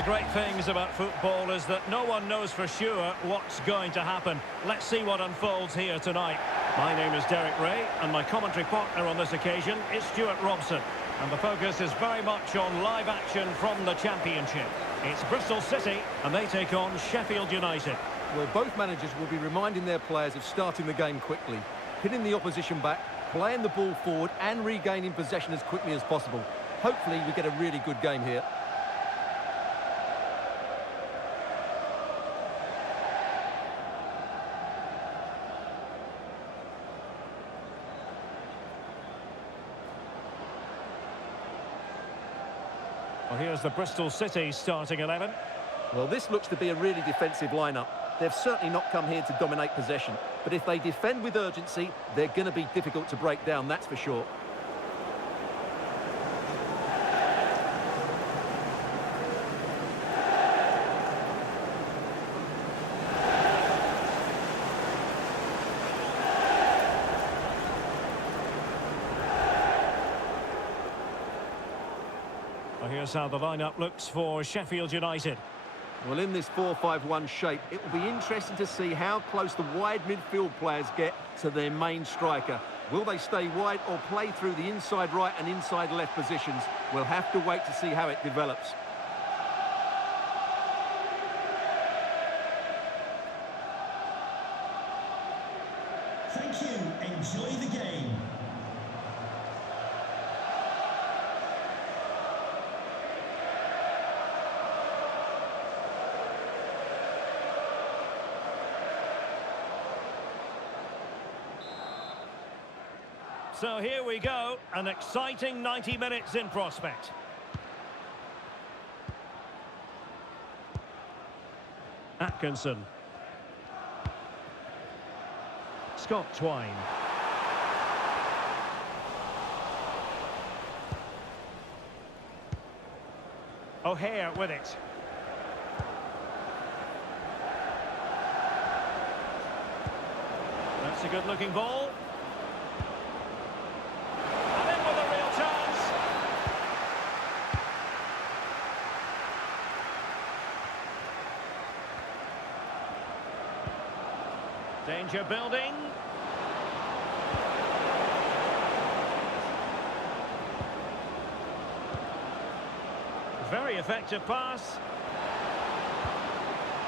the great things about football is that no one knows for sure what's going to happen. Let's see what unfolds here tonight. My name is Derek Ray, and my commentary partner on this occasion is Stuart Robson. And the focus is very much on live action from the Championship. It's Bristol City, and they take on Sheffield United. Well, both managers will be reminding their players of starting the game quickly, hitting the opposition back, playing the ball forward and regaining possession as quickly as possible. Hopefully we get a really good game here. Well, here's the Bristol City starting 11. Well, this looks to be a really defensive lineup. They've certainly not come here to dominate possession. But if they defend with urgency, they're going to be difficult to break down, that's for sure. Well, here's how the lineup looks for Sheffield United. Well, in this 4-5-1 shape, it will be interesting to see how close the wide midfield players get to their main striker. Will they stay wide or play through the inside right and inside left positions? We'll have to wait to see how it develops. Thank you. Enjoy the game. So here we go, an exciting 90 minutes in prospect. Atkinson. Scott Twine. O'Hare with it. That's a good-looking ball. Danger building. Very effective pass.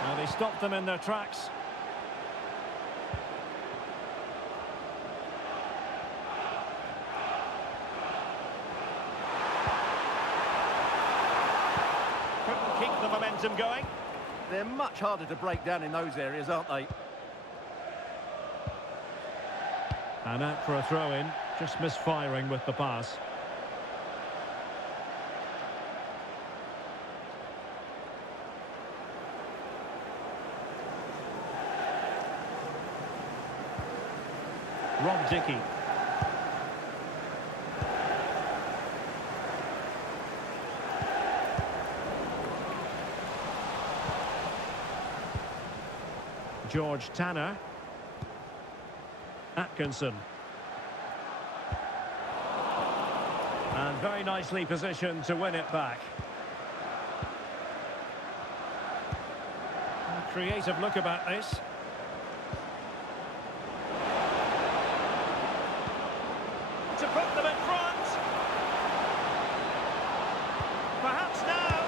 Now they stopped them in their tracks. Couldn't keep the momentum going. They're much harder to break down in those areas, aren't they? And out for a throw-in, just misfiring with the pass. Rob Dickey. George Tanner. Atkinson. And very nicely positioned to win it back. A creative look about this. To put them in front. Perhaps now.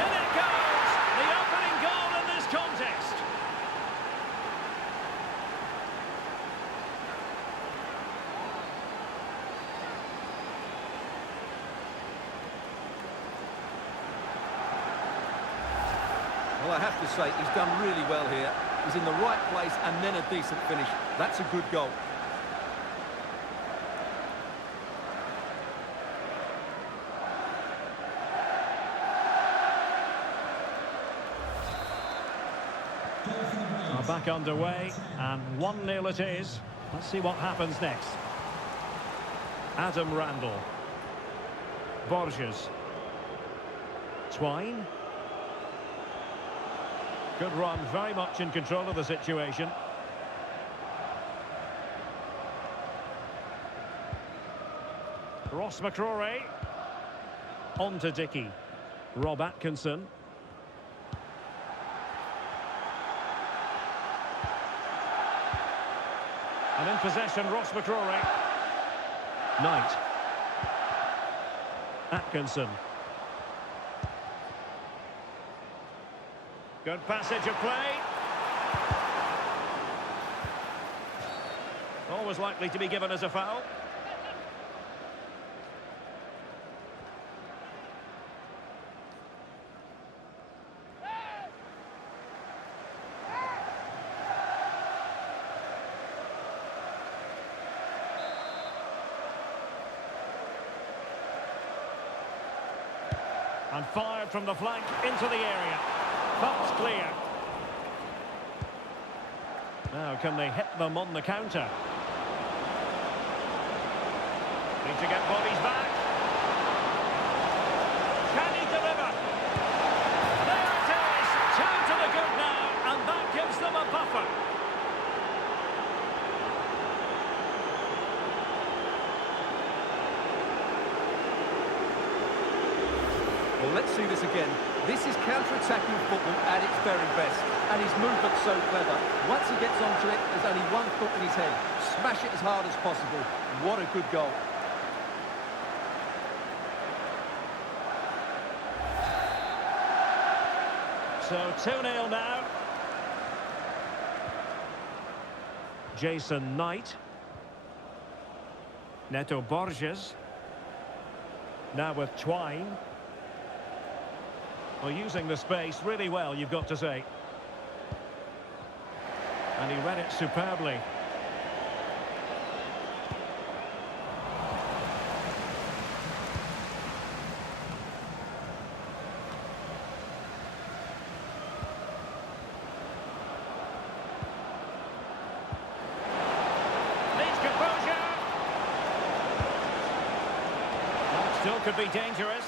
In it goes. The opening goal in this contest. Well, I have to say, he's done really well here. He's in the right place and then a decent finish. That's a good goal. Are back underway, and 1-0 it is. Let's see what happens next. Adam Randall. Borges. Twine. Good run, very much in control of the situation. Ross McCrory. On to Dickey. Rob Atkinson. In possession, Ross McCrory. Knight. Atkinson. Good passage of play. Always likely to be given as a foul. And fired from the flank into the area. That's clear. Now, can they hit them on the counter? Need to get bodies back. Can he deliver? There it is. 2 to the good now, and that gives them a buffer. Well, let's see this again. This is counter-attacking football at its very best. And his movement's so clever. Once he gets onto it, there's only one thought in his head. Smash it as hard as possible. What a good goal. So 2-0 now. Jason Knight. Neto Borges. Now with Twine. Well, using the space really well, you've got to say. And he read it superbly. Needs composure. That still could be dangerous.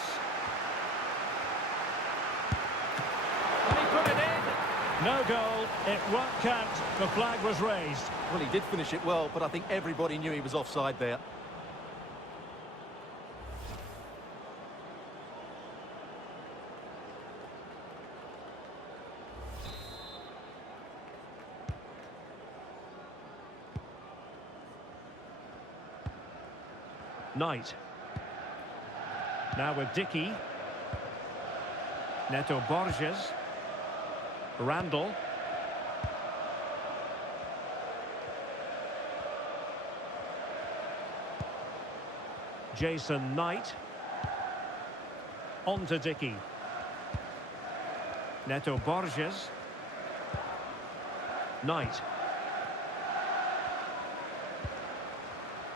No goal, it won't count, the flag was raised. Well, he did finish it well, but I think everybody knew he was offside there. Knight. Now with Dickey. Neto Borges. Randall. Jason Knight. On to Dickey. Neto Borges. Knight.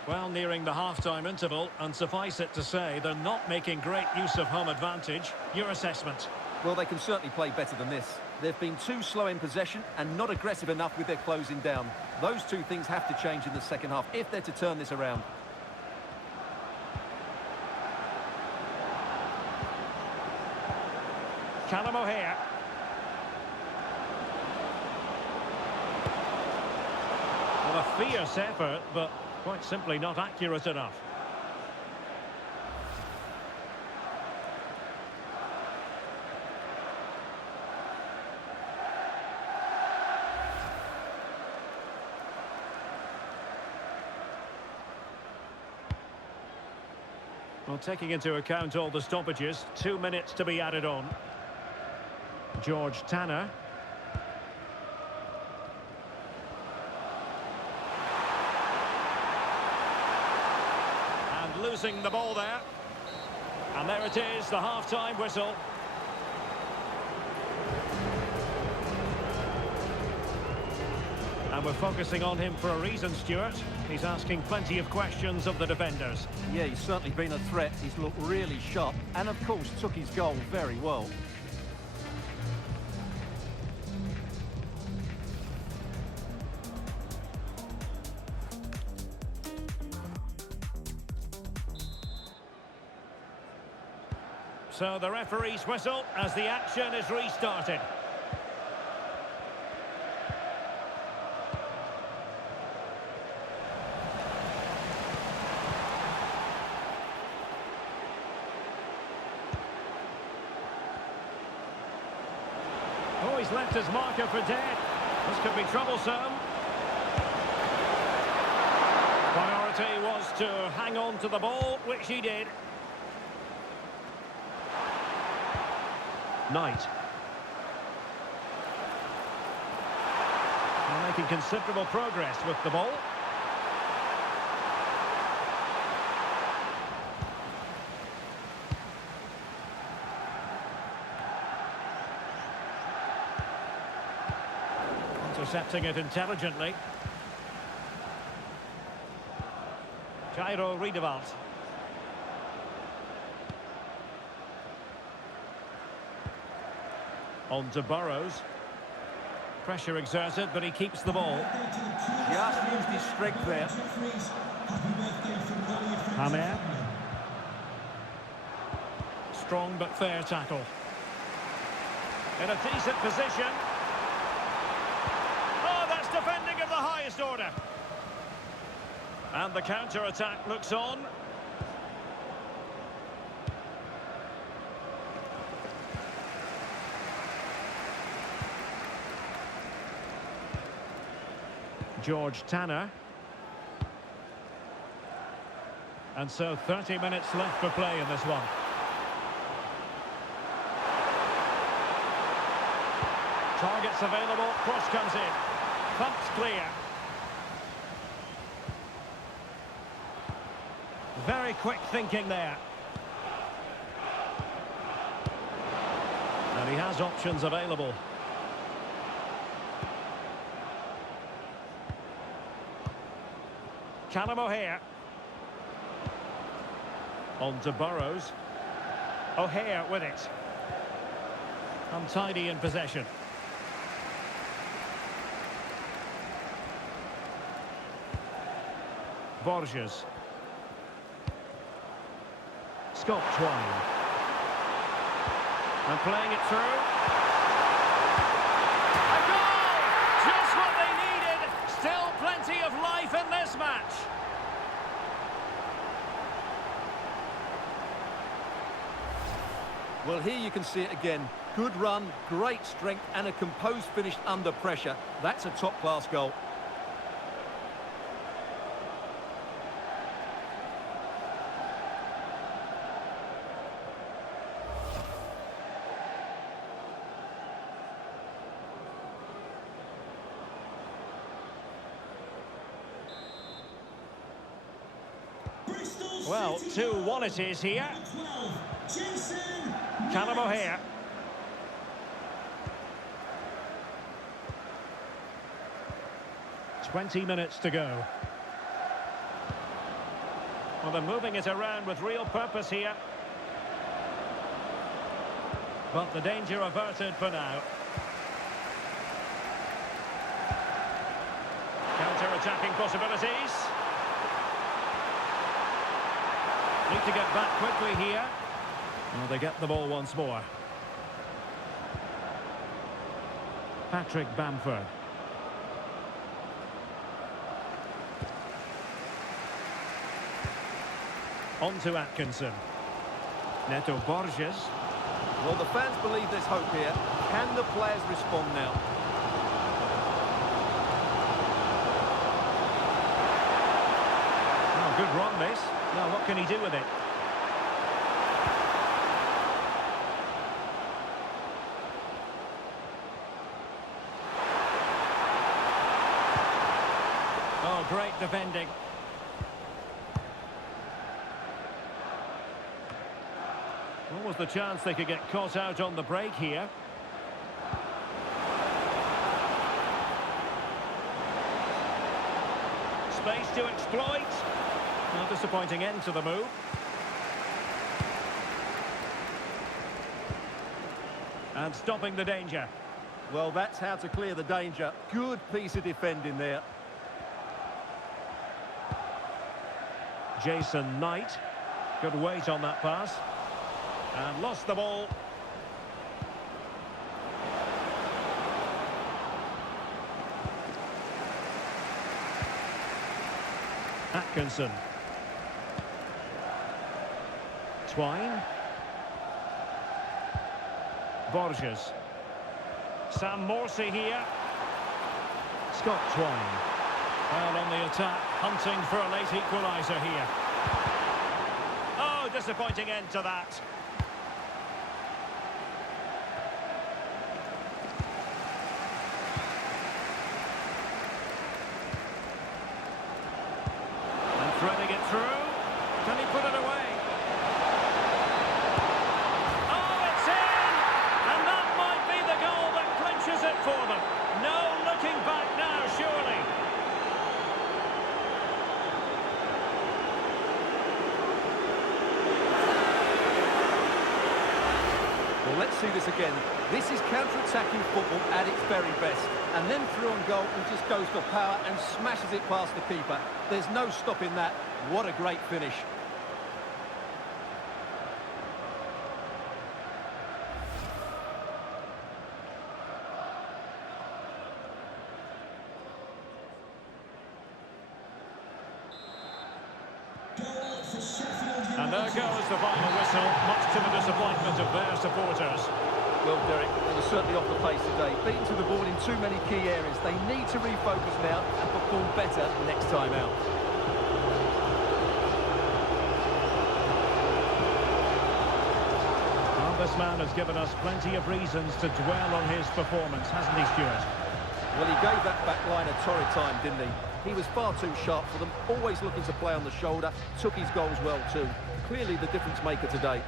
Well, nearing the half-time interval, and suffice it to say, they're not making great use of home advantage. Your assessment? Well, they can certainly play better than this. They've been too slow in possession and not aggressive enough with their closing down. Those two things have to change in the second half if they're to turn this around. Callum O'Hare. Well, a fierce effort, but quite simply not accurate enough. Well, taking into account all the stoppages, 2 minutes to be added on. George Tanner. And losing the ball there. And there it is, the half-time whistle. And we're focusing on him for a reason, Stuart. He's asking plenty of questions of the defenders. Yeah, he's certainly been a threat. He's looked really sharp and, of course, took his goal very well. So the referee's whistle as the action is restarted. Oh, he's left his marker for dead. This could be troublesome. Priority was to hang on to the ball, which he did. Knight. They're making considerable progress with the ball. Intercepting it intelligently. Jairo Riedewald. On to Burrows. Pressure exerted, but he keeps the ball. Just used his strength there. Hamer. Strong but fair tackle. In a decent position. Oh, that's defending of the highest order. And the counter-attack looks on. George Tanner. And so 30 minutes left for play in this one. Targets available, cross comes in. Pumped clear. Very quick thinking there. And he has options available. Callum O'Hare. On to Burrows. O'Hare with it. Untidy in possession. Borges. Scott Twine. And playing it through. A goal! Just what they needed. Still plenty of life in this match. Well, here you can see it again. Good run, great strength, and a composed finish under pressure. That's a top-class goal. Well, 2-1 it is here. Callum O'Hare. "20 minutes to go." Well, they're moving it around with real purpose here. But the danger averted for now. Counter-attacking possibilities. Need to get back quickly here. Well, they get the ball once more. Patrick Bamford. On to Atkinson. Neto Borges. Well, the fans believe there's hope here. Can the players respond now? Oh, good run, this. Now, what can he do with it? Oh, great defending. What was the chance they could get caught out on the break here? Space to exploit. A disappointing end to the move. And stopping the danger. Well, that's how to clear the danger. Good piece of defending there. Jason Knight. Good weight on that pass. And lost the ball. Atkinson. Twine. Borges. Sam Morsey here. Scott Twine. Well, on the attack. Hunting for a late equaliser here. Oh, disappointing end to that. And threading it through. Can he put it away? Oh, it's in! And that might be the goal that clinches it for them. No looking back now, surely. Well, let's see this again. This is counter-attacking football at its very best. And then through on goal, he just goes for power and smashes it past the keeper. There's no stopping that. What a great finish. Goal for Sheffield United. And there goes the final whistle, much to the disappointment of their supporters. Well, Derek, they were certainly off the pace today. Beaten to the ball in too many key areas. They need to refocus now and perform better next time out. Well, this man has given us plenty of reasons to dwell on his performance, hasn't he, Stuart? Well, he gave that back line a torrid time, didn't he? He was far too sharp for them, always looking to play on the shoulder, took his goals well too. Clearly the difference maker today.